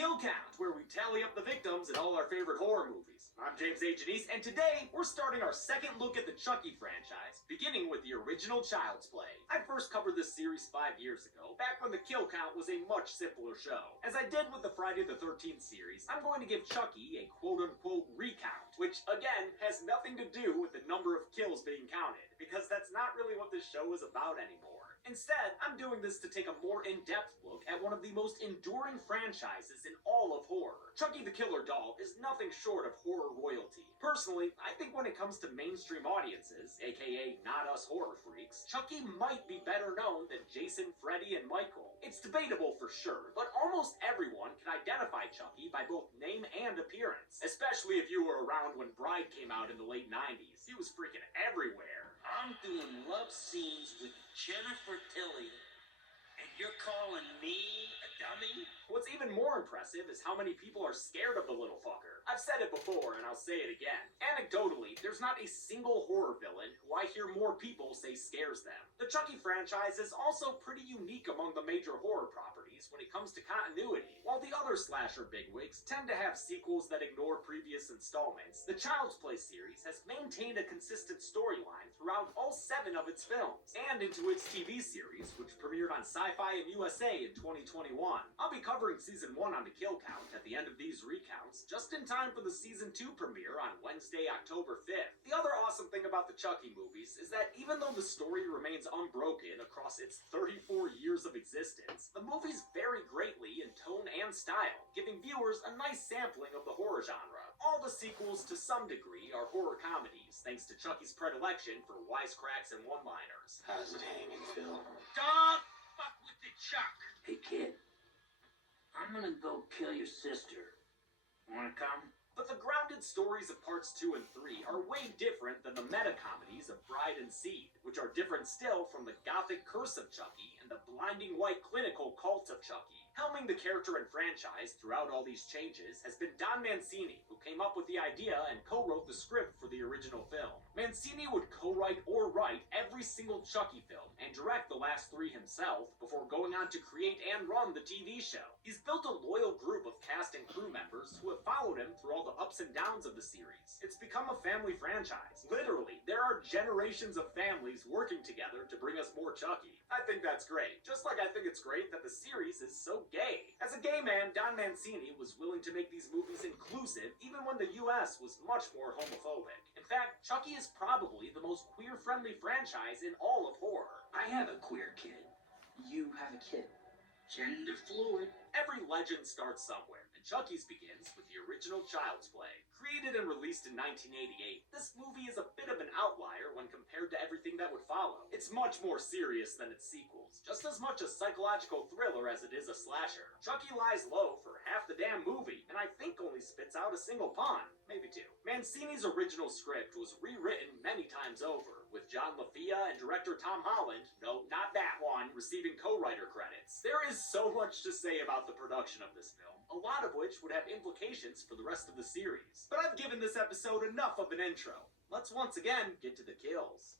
Kill Count, where we tally up the victims in all our favorite horror movies. I'm James A. Janice, and today we're starting our second look at the Chucky franchise, beginning with the original Child's Play. I first covered this series 5 years ago, back when the Kill Count was a much simpler show. As I did with the Friday the 13th series, I'm going to give Chucky a quote-unquote recount, which, again, has nothing to do with the number of kills being counted, because that's not really what this show is about anymore. Instead, I'm doing this to take a more in-depth look at one of the most enduring franchises in all of horror. Chucky the Killer Doll is nothing short of horror royalty. Personally, I think when it comes to mainstream audiences, aka not us horror freaks, Chucky might be better known than Jason, Freddy, and Michael. It's debatable for sure, but almost everyone can identify Chucky by both name and appearance. Especially if you were around when Bride came out in the late 90s. He was freaking everywhere. I'm doing love scenes with Jennifer Tilly, and you're calling me a dummy? What's even more impressive is how many people are scared of the little fucker. I've said it before, and I'll say it again. Anecdotally, there's not a single horror villain who I hear more people say scares them. The Chucky franchise is also pretty unique among the major horror properties when it comes to continuity. While the other slasher bigwigs tend to have sequels that ignore previous installments, the Child's Play series has maintained a consistent storyline throughout all 7 of its films, and into its TV series, which premiered on Sci-Fi and USA in 2021. I'll be covering Season 1 on the Kill Count at the end of these recounts, just in time for the Season 2 premiere on Wednesday, October 5th. The other awesome thing about the Chucky movies is that even though the story remains unbroken across its 34 years of existence, the movies vary greatly in tone and style, giving viewers a nice sampling of the horror genre. All the sequels, to some degree, are horror comedies, thanks to Chucky's predilection for wisecracks and one-liners. How's it hanging, Phil? Don't fuck with the Chuck. Hey, kid. I'm gonna go kill your sister. Wanna come? But the grounded stories of parts 2 and 3 are way different than the meta-comedies of Bride and Seed, which are different still from the gothic curse of Chucky and the blinding white clinical cult of Chucky. Helming the character and franchise throughout all these changes has been Don Mancini, who came up with the idea and co-wrote the script for the original film. Mancini would co-write or write every single Chucky film and direct the last 3 himself before going on to create and run the TV show. He's built a loyal group of cast and crew members who have followed him through all the ups and downs of the series. It's become a family franchise. Literally, there are generations of families working together to bring us more Chucky. I think that's great, just like I think it's great that the series is so gay. As a gay man, Don Mancini was willing to make these movies inclusive even when the US was much more homophobic. In fact, Chucky is probably the most queer-friendly franchise in all of horror. I have a queer kid. You have a kid. Gender fluid. Every legend starts somewhere, and Chucky's begins with the original Child's Play. Created and released in 1988, this movie is a bit of an outlier when compared to everything that would follow. It's much more serious than its sequels, just as much a psychological thriller as it is a slasher. Chucky lies low for half the damn movie, and I think only spits out a single pun, maybe 2. Mancini's original script was rewritten many times over, with John LaFia and director Tom Holland, no, not that one, receiving co-writer credits. There is so much to say about the production of this film, a lot of which would have implications for the rest of the series. But I've given this episode enough of an intro. Let's once again get to the kills.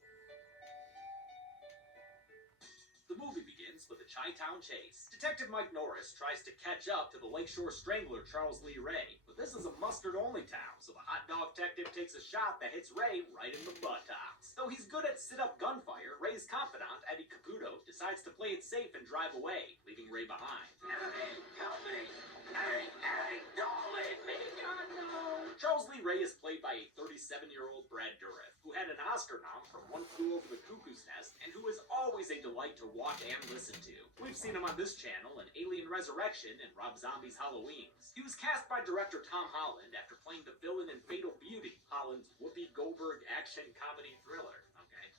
The movie begins with a Chi-Town chase. Detective Mike Norris tries to catch up to the Lakeshore Strangler Charles Lee Ray, but this is a mustard-only town, so the hot dog detective takes a shot that hits Ray right in the buttocks. Though he's good at sit-up gunfire, Ray's confidant, Eddie Caputo, decides to play it safe and drive away, leaving Ray behind. Eddie, help me. Eddie, don't leave me. God, no. Charles Lee Ray is played by a 37-year-old Brad Dourif, who had an Oscar nom from One Flew Over the Cuckoo's Nest, and who is always a delight to watch and listen to. We've seen him on this channel in Alien Resurrection and Rob Zombie's Halloweens. He was cast by director Tom Holland after playing the villain in Fatal Beauty, Holland's Whoopi Goldberg action comedy thriller.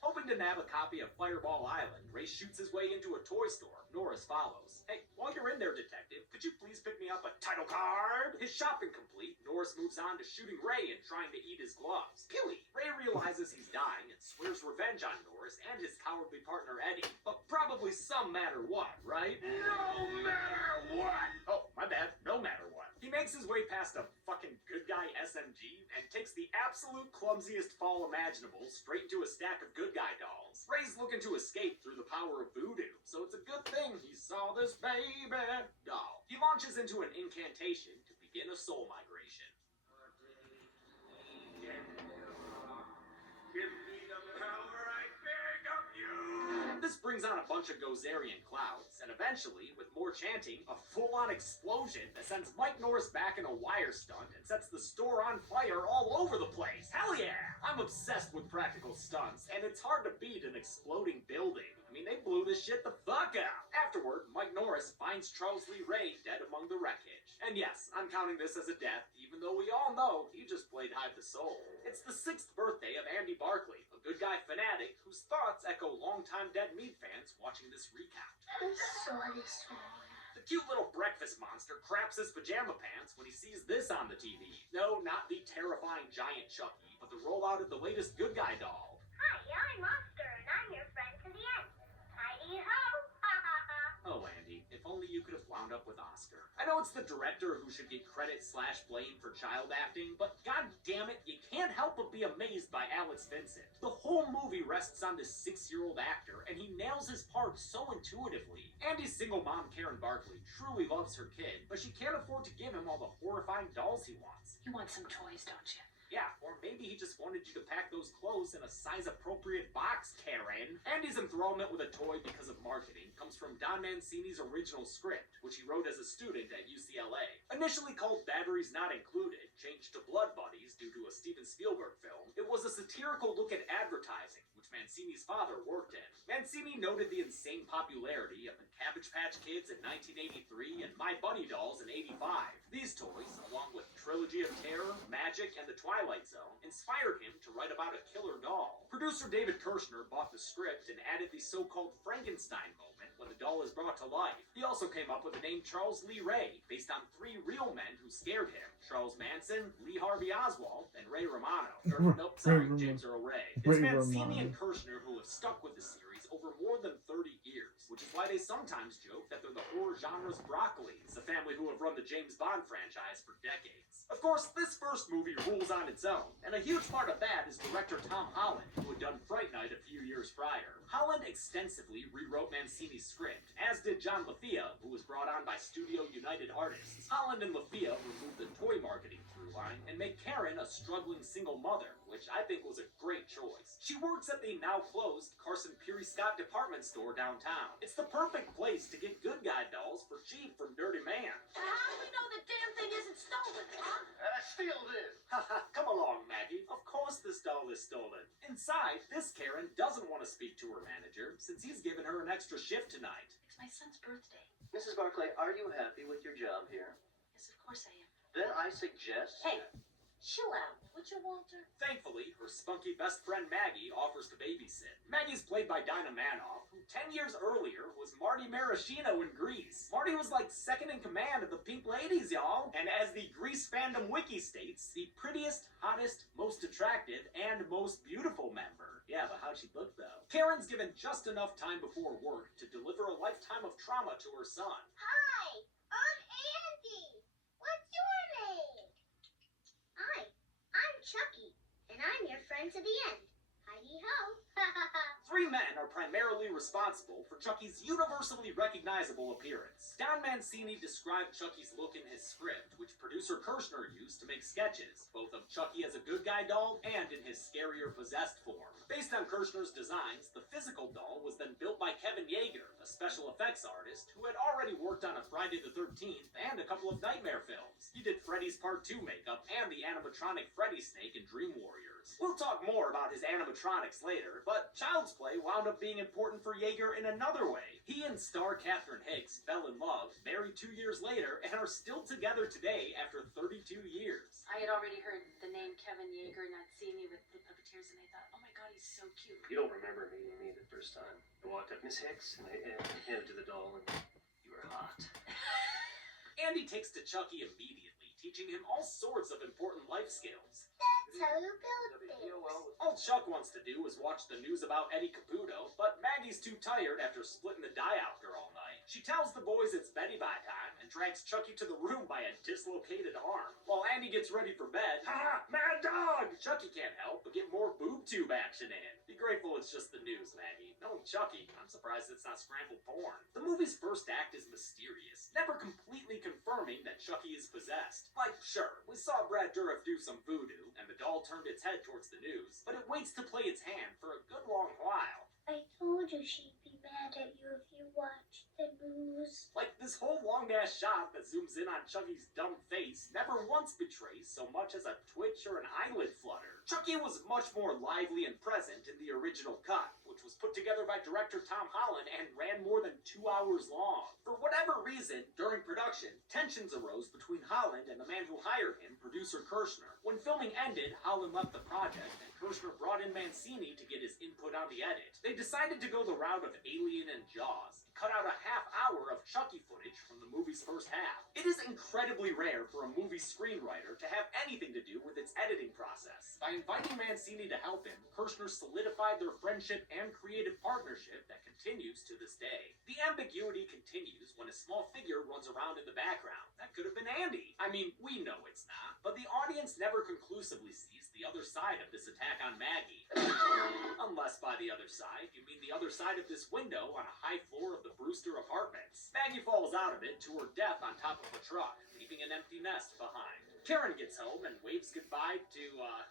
Hoping to nab a copy of Fireball Island, Ray shoots his way into a toy store. Norris follows. Hey, while you're in there, detective, could you please pick me up a title card? His shopping complete, Norris moves on to shooting Ray and trying to eat his gloves. Billy! Ray realizes he's dying and swears revenge on Norris and his cowardly partner Eddie. But probably some matter what, right? No matter what. Oh, my bad. No matter what. He makes his way past a fucking good guy SMG and takes the absolute clumsiest fall imaginable straight into a stack of good guy dolls. Ray's looking to escape through the power of voodoo, so it's a good thing he saw this baby doll. He launches into an incantation to begin a soul migration. Give me the power, I beg of you! This brings on a bunch of Gozerian clouds, and eventually, with more chanting, a full-on explosion that sends Mike Norris back in a wire stunt and sets the store on fire all over the place. Hell yeah! I'm obsessed with practical stunts, and it's hard to beat an exploding building. I mean, they blew this shit the fuck out. Afterward, Mike Norris finds Charles Lee Ray dead among the wreckage. And yes, I'm counting this as a death, even though we all know he just played Hide the Soul. It's the 6th birthday of Andy Barclay, a good guy fanatic whose thoughts echo longtime dead meat fans watching this recount. The cute little breakfast monster craps his pajama pants when he sees this on the TV. No, not the terrifying giant Chucky, but the rollout of the latest good guy doll. Hi, I'm Oscar, and I'm your friend to the end. Heidi-ho! Oh, Andy, if only you could have wound up with Oscar. I know it's the director who should get credit/blame for child acting, but god damn it, you can't help but be amazed by Alex Vincent. The whole movie rests on this 6-year-old actor, and he nails his part so intuitively. Andy's single mom, Karen Barkley, truly loves her kid, but she can't afford to give him all the horrifying dolls he wants. You want some toys, don't you? Yeah, or maybe he just wanted you to pack those clothes in a size-appropriate box, Karen. Andy's enthrallment with a toy because of marketing comes from Don Mancini's original script, which he wrote as a student at UCLA. Initially called Batteries Not Included, changed to Blood Buddies due to a Steven Spielberg film, it was a satirical look at advertising, which Mancini's father worked in. Mancini noted the insane popularity of the Cabbage Patch Kids in 1983 and My Bunny Dolls in 85. These toys, along with Trilogy of Terror, Magic, and The Twilight Zone, inspired him to write about a killer doll. Producer David Kirshner bought the script and added the so-called Frankenstein moment when the doll is brought to life. He also came up with the name Charles Lee Ray, based on 3 real men who scared him: Charles Manson, Lee Harvey Oswald, and Ray Romano. Nope, sorry, James Earl Ray. It's Mancini and Kirshner who have stuck with the series over more than 30 years, which is why they sometimes joke that they're the horror genre's Broccoli's, the family who have run the James Bond franchise for decades. Of course, this first movie rules on its own, and a huge part of that is director Tom Holland, who had done Fright Night a few years prior. Holland extensively rewrote Mancini's script, as did John LaFia, who was brought on by Studio United Artists. Holland and LaFia removed the toy marketing through line and made Karen a struggling single mother, which I think was a great choice. She works at the now-closed Carson Peary Scott department store downtown. It's the perfect place to get good guy dolls for cheap from Dirty Man. How do we know the damn thing isn't stolen, huh? Steal this! Haha, come along, Maggie. Of course this doll is stolen. Inside, this Karen doesn't want to speak to her manager, since he's given her an extra shift tonight. It's my son's birthday. Mrs. Barclay, are you happy with your job here? Yes, of course I am. Then I suggest... Hey, chill out, would you, Walter? Thankfully, her spunky best friend Maggie offers to babysit. Maggie's played by Dinah Manoff, who 10 years earlier was Marty Maraschino in Grease. Marty was like second in command of the Pink Ladies, y'all. And as the Grease fandom wiki states, the prettiest, hottest, most attractive, and most beautiful member. Yeah, but how'd she look, though? Karen's given just enough time before work to deliver a lifetime of trauma to her son. Hi, I'm Andy. What's your name? Hi, I'm Chucky, and I'm your friend to the end. Heidi-ho! 3 men are primarily responsible for Chucky's universally recognizable appearance. Don Mancini described Chucky's look in his script, which producer Kirshner used to make sketches, both of Chucky as a good guy doll and in his scarier possessed form. Based on Kirshner's designs, the physical doll was then built by Kevin Yeager, a special effects artist who had already worked on a Friday the 13th and a couple of Nightmare films. He did Freddy's Part 2 makeup and the animatronic Freddy Snake in Dream Warriors. We'll talk more about his animatronics later, but Child's Play wound up being important for Yeager in another way. He and star Catherine Hicks fell in love, married 2 years later, and are still together today after 32 years. I had already heard the name Kevin Yeager, and I'd seen you with the puppeteers, and I thought, oh my god, he's so cute. You don't remember meeting me the first time. I walked up Miss Hicks, and I handed to the doll, and you were hot. Andy takes to Chucky immediately, teaching him all sorts of important life skills. That's how you build things. All Chuck wants to do is watch the news about Eddie Caputo, but Maggie's too tired after splitting the dye after all night. She tells the boys it's beddy-bye time and drags Chucky to the room by a dislocated arm. While Andy gets ready for bed, ha! Mad dog! Chucky can't help but get more boob tube action in. Be grateful it's just the news, Maggie. Knowing Chucky, I'm surprised it's not scrambled porn. The movie's first act is mysterious, never completely confirming that Chucky is possessed. Like, sure, we saw Brad Dourif do some voodoo, and the doll turned its head towards the news, but it waits to play its hand for a good long while. I told you she'd be mad at you if you watched the news. Like, this whole long-ass shot that zooms in on Chucky's dumb face never once betrays so much as a twitch or an eyelid flutter. Chucky was much more lively and present in the original cut, which was put together by director Tom Holland and ran more than 2 hours long. For whatever reason, during production, tensions arose between Holland and the man who hired him, producer Kirshner. When filming ended, Holland left the project, and Kirshner brought in Mancini to get his input on the edit. They decided to go the route of Alien and Jaws, and cut out a half hour of Chucky footage from the movie's first half. It is incredibly rare for a movie screenwriter to have anything to do with its editing process. By inviting Mancini to help him, Kirshner solidified their friendship and creative partnership that continues to this day. The ambiguity continues when a small figure runs around in the background. That could have been Andy. I mean, we know it's not, but the audience never conclusively sees the other side of this attack on Maggie. Unless by the other side, you mean the other side of this window on a high floor of the Brewster Apartments. Maggie falls out of it to her death on top of a truck, leaving an empty nest behind. Karen gets home and waves goodbye to,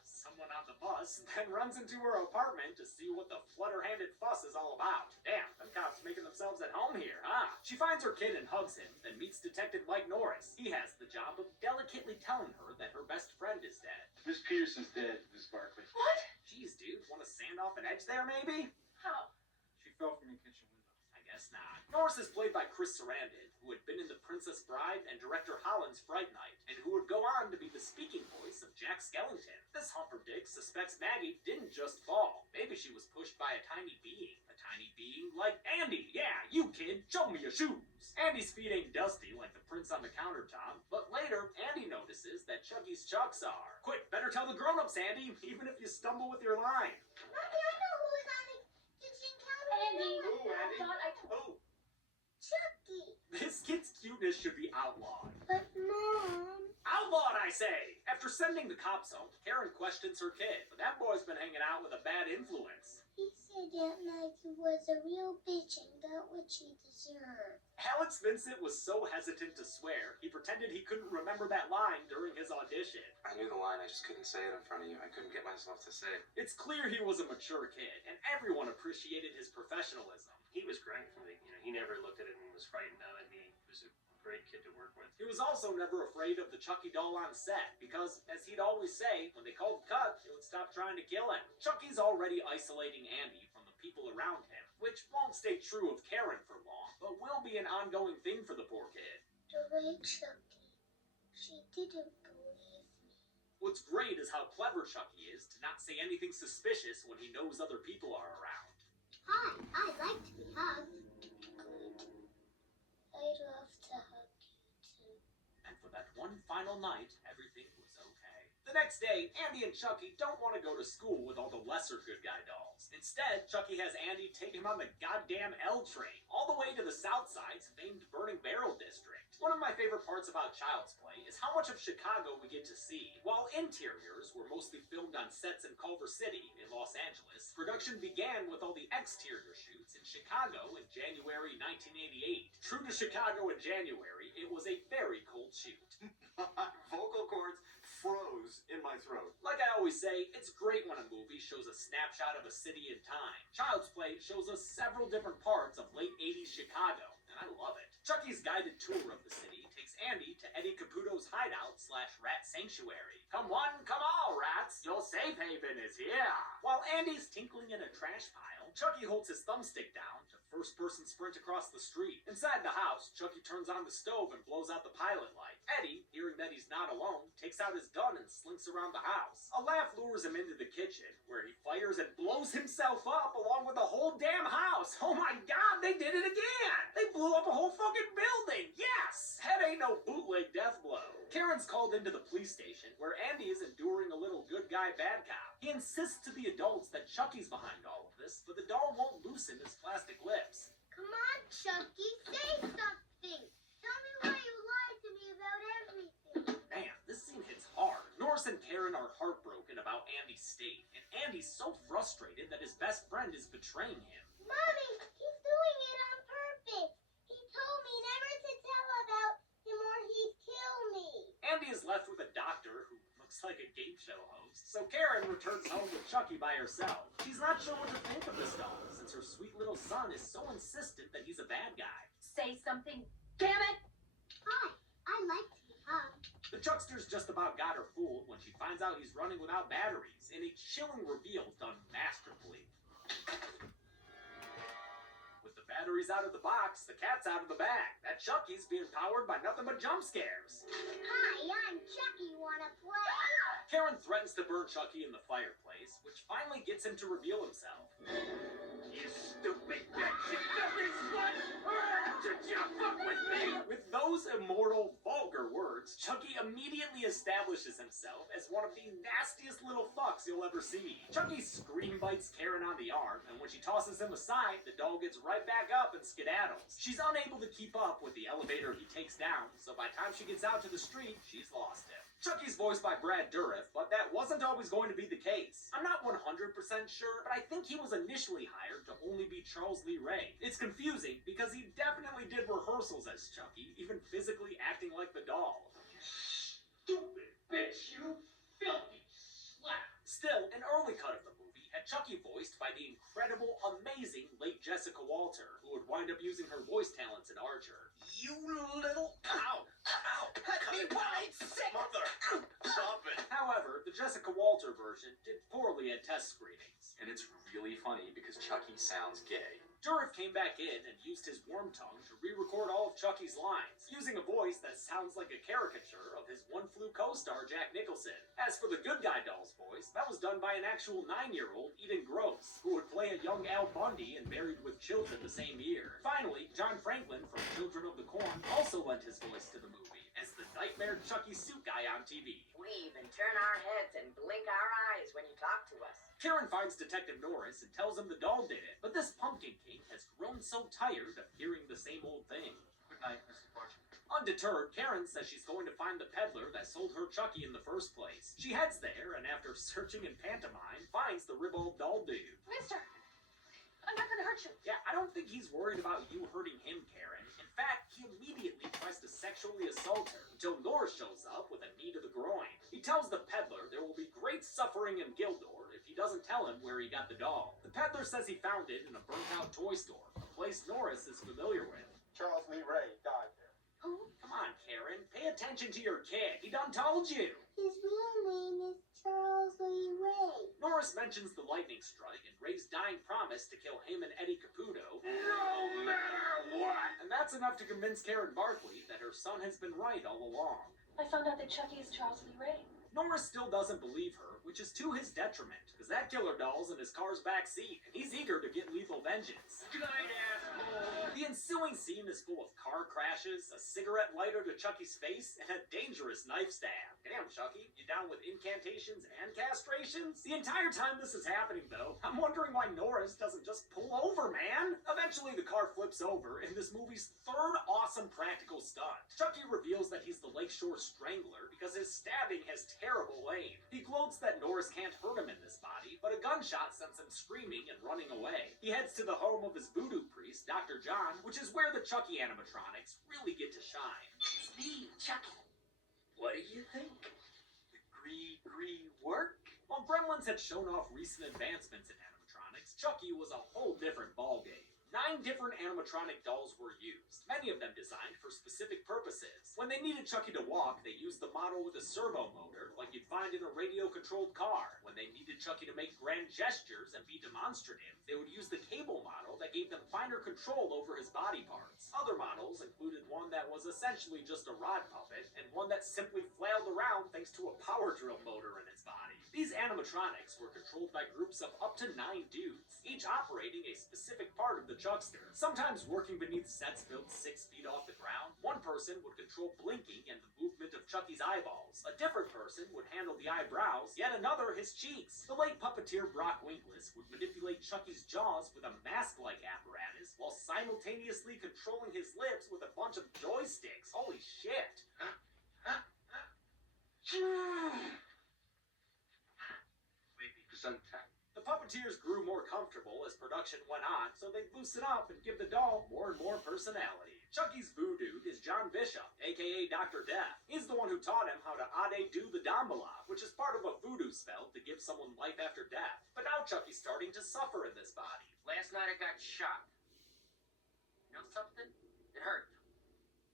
someone on the bus, then runs into her apartment to see what the flutter-handed fuss is all about. Damn, them cops making themselves at home here, huh? She finds her kid and hugs him, then meets Detective Mike Norris. He has the job of delicately telling her that her best friend is dead. Miss Peterson's dead, Miss Barkley. What? Jeez, dude, want to sand off an edge there, maybe? How? She fell from your kitchen window. I guess not. Norris is played by Chris Sarandon, who had been in The Princess Bride and director Holland's Fright Night, and who would go on to be the speaking voice of Jack Skellington. This Humperdick suspects Maggie didn't just fall. Maybe she was pushed by a tiny being. A tiny being like Andy. Yeah, you kid, show me your shoes. Andy's feet ain't dusty like the prints on the countertop, but later, Andy notices that Chucky's chucks are. Quick, better tell the grown-ups, Andy, even if you stumble with your line. Mommy, I know who was on the kitchen counter. Andy, Who, Andy? I thought I Oh, Chucky. this kid's cuteness should be outlawed. But Mom. Outlawed, I say! After sending the cops home, Karen questions her kid, but that boy's been hanging out with a bad influence. He said that Maggie was a real bitch and got what she deserved. Alex Vincent was so hesitant to swear, he pretended he couldn't remember that line during his audition. I knew the line, I just couldn't say it in front of you. I couldn't get myself to say it. It's clear he was a mature kid, and everyone appreciated his professionalism. He was great. He never looked at it and was frightened of it. He was a great kid to work with. He was also never afraid of the Chucky doll on set, because, as he'd always say, when they called cut, it would stop trying to kill him. Chucky's already isolating Andy from the people around him, which won't stay true of Karen for long, but will be an ongoing thing for the poor kid. The way Chucky. She didn't believe me. What's great is how clever Chucky is to not say anything suspicious when he knows other people are around. Hi, I'd like to be hugged. Good. I'd love to hug you too. And for that one final night, everything was okay. The next day, Andy and Chucky don't want to go to school with all the lesser good guy dolls. Instead, Chucky has Andy take him on the goddamn L train, all the way to the South Side's famed Burning Barrel district. One of my favorite parts about Child's Play is how much of Chicago we get to see. While interiors were mostly filmed on sets in Culver City in Los Angeles, production began with all the exterior shoots in Chicago in January 1988. True to Chicago in January, it was a very cold shoot. Vocal cords froze in my throat. Like I always say, it's great when a movie shows a snapshot of a city in time. Child's Play shows us several different parts of late 80s Chicago, and I love it. Chucky's guided tour of the city takes Andy to Eddie Caputo's hideout / rat sanctuary. Come one, come all, rats! Your safe haven is here! While Andy's tinkling in a trash pile, Chucky holds his thumbstick down to first-person sprint across the street. Inside the house, Chucky turns on the stove and blows out the pilot light. Eddie, hearing that he's not alone, takes out his gun and slinks around the house. A laugh lures him into the kitchen, where he fires and blows himself up along with the whole damn house. Oh my god, they did it again! They blew up a whole fucking building! Yes! That ain't no bootleg death blow. Karen's called into the police station, where Andy is enduring a little good guy, bad cop. He insists to the adults that Chucky's behind all of this, but the doll won't loosen his plastic lips. Come on, Chucky, say state, and Andy's so frustrated that his best friend is betraying him. Mommy, he's doing it on purpose. He told me never to tell about him or he'd kill me. Andy is left with a doctor who looks like a game show host, so Karen returns home with Chucky by herself. She's not sure what to think of this doll, since her sweet little son is so insistent that he's a bad guy. Say something, damn it! Hi, I like to be hugged. The Chuckster's just about got her fooled when she finds out he's running without batteries, in a chilling reveal done masterfully. With the batteries out of the box, the cat's out of the bag. That Chucky's being powered by nothing but jump scares. Hi, I'm Chucky. Wanna play? Karen threatens to burn Chucky in the fireplace, which finally gets him to reveal himself. You stupid bitch! You filthy slut! Did you fuck with me? With those immortal, vulgar words, Chucky immediately establishes himself as one of the nastiest little fucks you'll ever see. Chucky scream bites Karen on the arm, and when she tosses him aside, the doll gets right back up and skedaddles. She's unable to keep up with the elevator he takes down, so by the time she gets out to the street, she's lost him. Chucky's voiced by Brad Dourif, but that wasn't always going to be the case. I'm not 100% sure, but I think he was initially hired to only be Charles Lee Ray. It's confusing because he definitely did rehearsals as Chucky, even physically acting like the doll. Stupid bitch, you filthy slut! Still, an early cut of the movie had Chucky voiced by the incredible, amazing late Jessica Walter, who would wind up using her voice talents in Archer. You little... Ow! Ow! Cut me while I'm sick! Mother! Stop it! However, the Jessica Walter version did poorly at test screenings. And it's really funny because Chucky sounds gay. Dourif came back in and used his worm tongue to re-record all of Chucky's lines, using a voice that sounds like a caricature of his One Flew co-star Jack Nicholson. As for the good guy doll's voice, that was done by an actual 9-year-old, Eden Gross, who would play a young Al Bundy in Married with Children the same year. Finally, John Franklin from Children of the Corn also lent his voice to the movie as the nightmare Chucky suit guy on TV. We even turn our heads and blink our eyes when you talk to us. Karen finds Detective Norris and tells him the doll did it, but this Pumpkin King has grown so tired of hearing the same old thing. Good night, Mrs. Barger. Undeterred, Karen says she's going to find the peddler that sold her Chucky in the first place. She heads there, and after searching in pantomime, finds the ribald doll dude. Mister, I'm not gonna hurt you. Yeah, I don't think he's worried about you hurting him, Karen. In fact, he immediately tries to sexually assault her until Norris shows up with a knee to the groin. He tells the peddler there will be great suffering in Gildor if he doesn't tell him where he got the doll. The peddler says he found it in a burnt-out toy store, a place Norris is familiar with. Charles Lee Ray died there. Who? Come on, Karen, pay attention to your kid. He done told you. His real name is Charles Lee Ray. Norris mentions the lightning strike and Ray's dying promise to kill him and Eddie Caputo. No matter what! And that's enough to convince Karen Barkley that her son has been right all along. I found out that Chucky is Charles Lee Ray. Norris still doesn't believe her, which is to his detriment, because that killer doll's in his car's back seat, and he's eager to get lethal vengeance. Good night, asshole! The ensuing scene is full of car crashes, a cigarette lighter to Chucky's face, and a dangerous knife stab. Damn, Chucky, you down with incantations and castrations? The entire time this is happening, though, I'm wondering why Norris doesn't just pull over, man! Eventually, the car flips over in this movie's third awesome practical stunt. Chucky reveals that he's the Lakeshore Strangler because his stabbing has terrible aim. He gloats that Norris can't hurt him in this body, but a gunshot sends him screaming and running away. He heads to the home of his voodoo priest, Dr. John, which is where the Chucky animatronics really get to shine. It's me, Chucky. What do you think? Gree work? While Gremlins had shown off recent advancements in animatronics, Chucky was a whole different ballgame. 9 different animatronic dolls were used, many of them designed for specific purposes. When they needed Chucky to walk, they used the model with a servo motor, like you'd find in a radio-controlled car. When they needed Chucky to make grand gestures and be demonstrative, they would use the cable model that gave them finer control over his body parts. Other models included one that was essentially just a rod puppet, and one that simply flailed around thanks to a power drill motor in its body. These animatronics were controlled by groups of up to 9 dudes, each operating a specific part of the Chuckster. Sometimes working beneath sets built 6 feet off the ground, one person would control blinking and the movement of Chucky's eyeballs. A different person would handle the eyebrows, yet another his cheeks. The late puppeteer Brock Winkless would manipulate Chucky's jaws with a mask-like apparatus, while simultaneously controlling his lips with a bunch of joysticks. Holy shit! Sleepy uncomfortable as production went on, so they'd loosen up and give the doll more and more personality. Chucky's voodoo is John Bishop, aka Dr. Death. He's the one who taught him how to ade-do the Dambala, which is part of a voodoo spell to give someone life after death. But now Chucky's starting to suffer in this body. Last night I got shot. You know something? It hurt.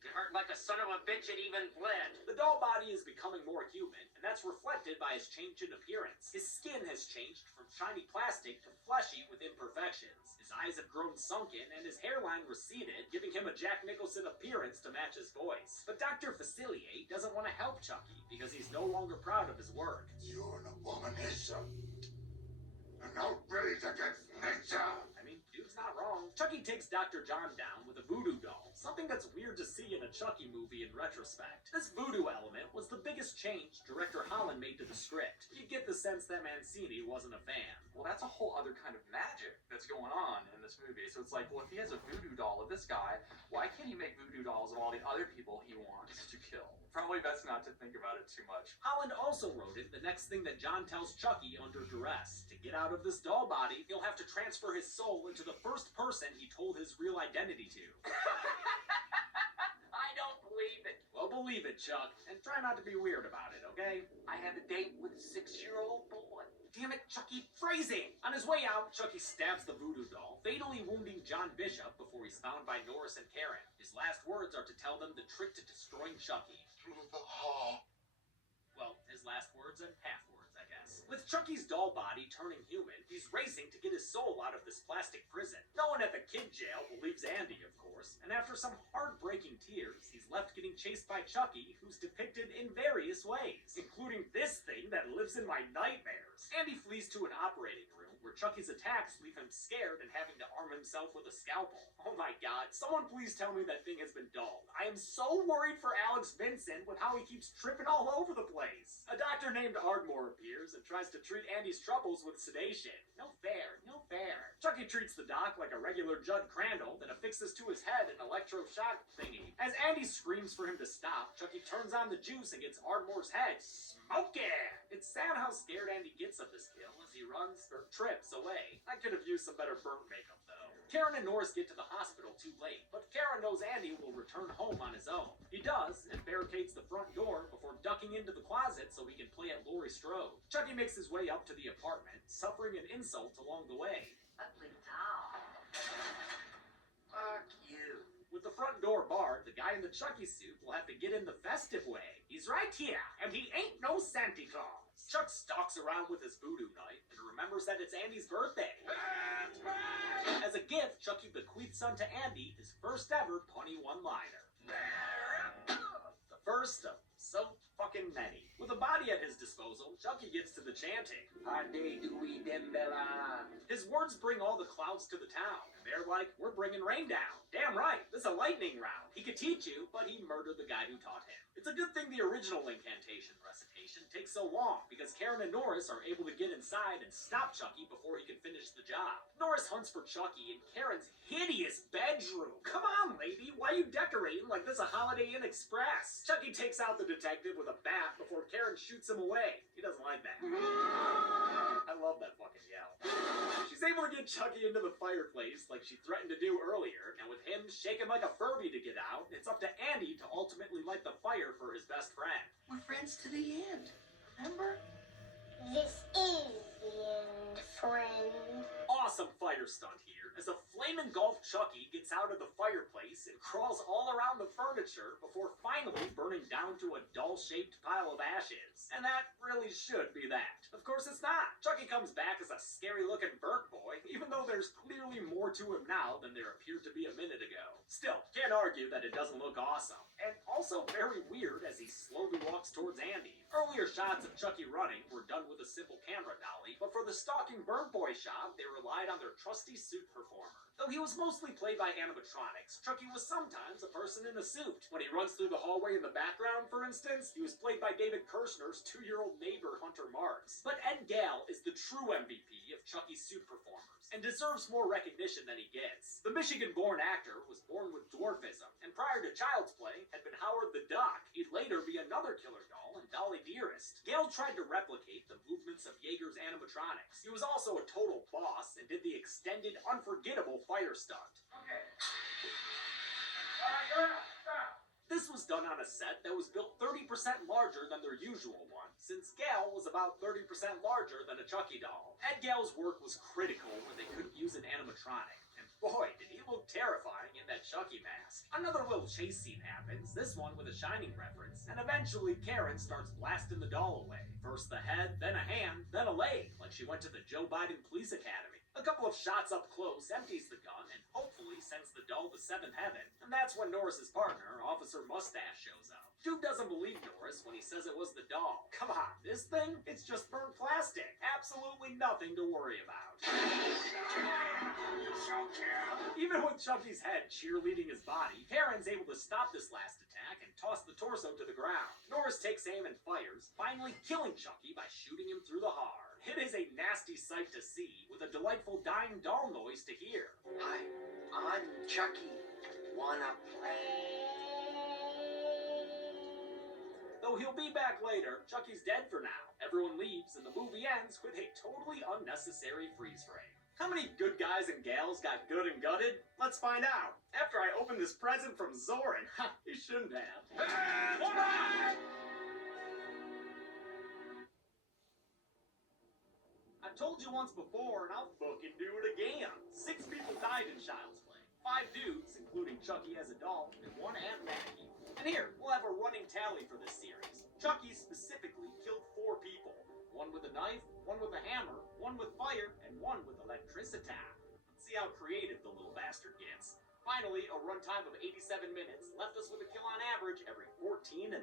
It hurt like a son of a bitch, it even bled. The doll body is becoming more human, and that's reflected by his change in appearance. His skin has changed from shiny plastic to fleshy with imperfections. His eyes have grown sunken, and his hairline receded, giving him a Jack Nicholson appearance to match his voice. But Dr. Facilier doesn't want to help Chucky, because he's no longer proud of his work. You're an abomination. An outrage against nature. I mean, dude's not wrong. Chucky takes Dr. John down with a voodoo doll, something that's weird to see in a Chucky movie in retrospect. This voodoo element was the biggest change director Holland made to the script. You get the sense that Mancini wasn't a fan. Well, that's a whole other kind of magic that's going on in this movie. So it's like, well, if he has a voodoo doll of this guy, why can't he make voodoo dolls of all the other people he wants to kill? Probably best not to think about it too much. Holland also wrote it the next thing that John tells Chucky under duress. To get out of this doll body, he'll have to transfer his soul into the first person he told his real identity to. I don't believe it. Well, believe it, Chuck, and try not to be weird about it, okay? I have a date with a 6-year-old boy. Damn it, Chucky, phrasing! On his way out, Chucky stabs the voodoo doll, fatally wounding John Bishop before he's found by Norris and Karen. His last words are to tell them the trick to destroying Chucky. Through the heart. Well, his last words and half words, I guess. With Chucky's doll body turning human, he's racing to get his soul out of this plastic prison. No one at the kid jail believes Andy, of course, and after some heartbreaking tears, he's left getting chased by Chucky, who's depicted in various ways, including this thing that lives in my nightmares. Andy flees to an operating room where Chucky's attacks leave him scared and having to arm himself with a scalpel. Oh my god, someone please tell me that thing has been dulled. I am so worried for Alex Vincent with how he keeps tripping all over the place. A doctor named Ardmore appears and tries to treat Andy's troubles with sedation. No fair, no fair. Chucky treats the doc like a regular Judd Crandall, then affixes to his head an electroshock thingy. As Andy screams for him to stop, Chucky turns on the juice and gets Ardmore's head smoking. It's sad how scared Andy gets of this kill as he runs or trips away. I could have used some better burnt makeup though. Karen and Norris get to the hospital too late, but Karen knows Andy will return home on his own. He does, and barricades the front door before ducking into the closet so he can play at Laurie Strode. Chucky makes his way up to the apartment, suffering an insult along the way. Ugly doll. Fuck you. With the front door barred, the guy in the Chucky suit will have to get in the festive way. He's right here, and he ain't no Santa Claus. Chuck stalks around with his voodoo knife and remembers that it's Andy's birthday. As a gift, Chucky bequeaths unto Andy his first ever punny one-liner. The first of so fucking many. With a body at his disposal, Chucky gets to the chanting. Ade-do-we dembella. His words bring all the clouds to the town, and they're like, we're bringing rain down. Damn right, this is a lightning round. He could teach you, but he murdered the guy who taught him. It's a good thing the original incantation recitation takes so long, because Karen and Norris are able to get inside and stop Chucky before he can finish the job. Norris hunts for Chucky in Karen's hideous bedroom. Come on, lady, why are you decorating like this a Holiday Inn Express? Chucky takes out the detective with a bat before Karen shoots him away. He doesn't like that. I love that fucking yell. She's able to get Chucky into the fireplace like she threatened to do earlier, and with him shaking like a Furby to get out, it's up to Andy to ultimately light the fire for his best friend. We're friends to the end. Remember? This is the end, friend. Awesome fire stunt here, as a flame engulfed Chucky gets out of the fireplace and crawls all around the furniture before finally burning down to a doll-shaped pile of ashes. And that really should be that. Of course it's not. Chucky comes back as a scary-looking burnt boy, even though there's clearly more to him now than there appeared to be a minute ago. Still, can't argue that it doesn't look awesome. And also very weird as he slowly walks towards Andy. Earlier shots of Chucky running were done with a simple camera dolly, but for the stalking burnt boy shot, they relied on their trusty suit performer. Though he was mostly played by animatronics, Chucky was sometimes a person in a suit. When he runs through the hallway in the background, for instance, he was played by David Kirshner's 2-year-old neighbor, Hunter Marks. But Ed Gale is the true MVP of Chucky's suit performers, and deserves more recognition than he gets. The Michigan-born actor was born with dwarfism, and prior to Child's Play, had been Howard the Duck. He'd later be another killer doll in Dolly Dearest. Gale tried to replicate the movements of Yeager's animatronics. He was also a total boss and did the extended, unforgettable fire stunt. Okay. Alright, you're up. Stop. This was done on a set that was built 30% larger than their usual one, since Gale was about 30% larger than a Chucky doll. Ed Gale's work was critical when they couldn't use an animatronic, and boy, did he look terrifying in that Chucky mask. Another little chase scene happens, this one with a Shining reference, and eventually Karen starts blasting the doll away. First the head, then a hand, then a leg, like she went to the Joe Biden Police Academy. A couple of shots up close empties the gun and hopefully sends the doll to seventh heaven. And that's when Norris's partner, Officer Mustache, shows up. Dude doesn't believe Norris when he says it was the doll. Come on, this thing? It's just burnt plastic. Absolutely nothing to worry about. Even with Chucky's head cheerleading his body, Karen's able to stop this last attack and toss the torso to the ground. Norris takes aim and fires, finally killing Chucky by shooting him through the heart. It is a nasty sight to see, with a delightful dying doll noise to hear. Hi, I'm Chucky. Wanna play? Though he'll be back later, Chucky's dead for now. Everyone leaves, and the movie ends with a totally unnecessary freeze frame. How many good guys and gals got good and gutted? Let's find out. After I open this present from Zoran. Ha, he shouldn't have. I've told you once before, and I'll fucking do it again. 6 people died in Child's Play. 5 dudes, including Chucky as a doll, and 1 Aunt Maggie. And here, we'll have a running tally for this series. Chucky specifically killed 4 people. 1 with a knife, 1 with a hammer, 1 with fire, and 1 with electricity. Let's see how creative the little bastard gets. Finally, a runtime of 87 minutes left us with a kill on average every 14.5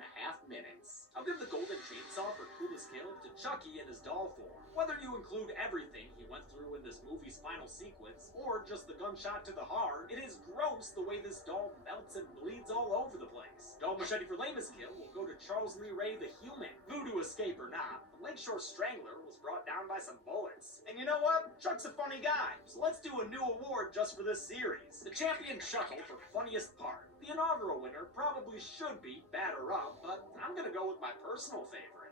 minutes. I'll give the Golden Chainsaw for coolest kill to Chucky in his doll form. Whether you include everything he went through in this movie's final sequence, or just the gunshot to the heart, it is gross the way this doll melts and bleeds all over the place. Doll Machete for lamest kill will go to Charles Lee Ray the Human. Voodoo escape or not, the Lakeshore Strangler was brought down by some bullets. And you know what? Chuck's a funny guy, so let's do a new award just for this series. The champion Chuckle for funniest part. The inaugural winner probably should be Batter Up, but I'm gonna go with my personal favorite.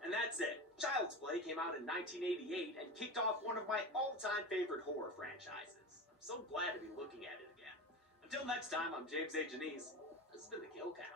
And that's it. Child's Play came out in 1988 and kicked off one of my all-time favorite horror franchises. I'm so glad to be looking at it again. Until next time, I'm James A. Janice. This has been The Kill Count.